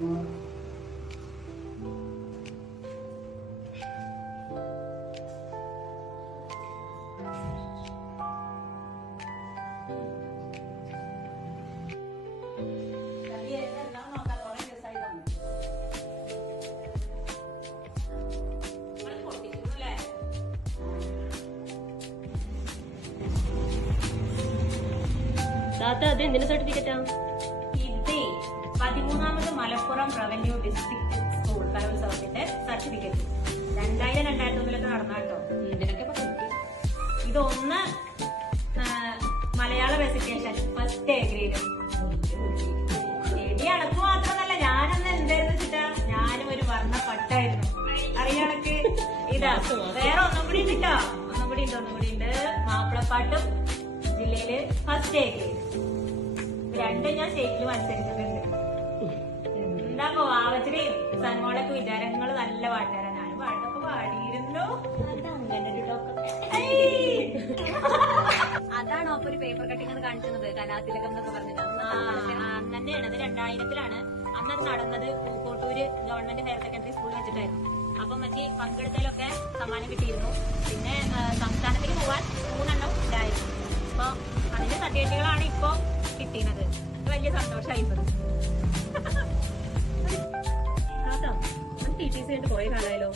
അത് എന്തിന്റെ സർട്ടിഫിക്കറ്റാ? ഇത് 13ാമത് മലപ്പുറം റവന്യൂ ഡിസ്ട്രിക്ട് സ്കൂൾ കലോത്സവത്തിന്റെ സർട്ടിഫിക്കറ്റ് 2000-2001 നടന്നാട്ടോ. ഇതിനൊക്കെ ഇതൊന്ന് മലയാള റെസിറ്റേഷൻ ഫസ്റ്റ് എ ഗ്രേഡ്. എടി അണക്ക് മാത്രമല്ല, ഞാനന്ന് എന്തായിരുന്നു വെച്ചിട്ടാ, ഞാനും ഒരു വർണ്ണ പട്ടായിരുന്നു. അറിയാണക്ക് ഇതാ വേറെ ഒന്നും കൂടി ഉണ്ട് കേട്ടോ. ഒന്നും കൂടി ഉണ്ട്. മാപ്പിളപ്പാട്ടും ജില്ലയില് ഫസ്റ്റ് എ ഗ്രേഡ്. രണ്ടും ഞാൻ സ്റ്റേറ്റിൽ മത്സരിച്ചിട്ടുണ്ട്. എന്താ ആവച്ചനെയും സന്മോളൊക്കെ വിചാരങ്ങൾ നല്ല പാട്ടുകാരാ. ഞാനും പാട്ടൊക്കെ പാടിയിരുന്നു. അതാണോ അപ്പൊ ഒരു പേപ്പർ കട്ടിങ് കാണിച്ചത് കലാതിലകം എന്നൊക്കെ പറഞ്ഞിട്ട്? അന്ന് തന്നെയാണ്. അത് 2000-ലാണ്. അന്നത് നടന്നത് പൂക്കോട്ടൂര് ഗവൺമെന്റ് ഹയർ സെക്കൻഡറി സ്കൂളിൽ വെച്ചിട്ടായിരുന്നു. അപ്പം മച്ചി പങ്കെടുത്തതിലൊക്കെ സമ്മാനം കിട്ടിയിരുന്നു. പിന്നെ സംസ്ഥാനത്തേക്ക് പോവാൻ 3 എണ്ണം ഉണ്ടായിരുന്നു. അപ്പൊ അതിന്റെ സർട്ടിഫിക്കറ്റുകളാണ് ഇപ്പൊ കിട്ടിയത്. വലിയ സന്തോഷമായിപ്പത്. TTC ആയിട്ട് കുറെ കാലമായാലോ?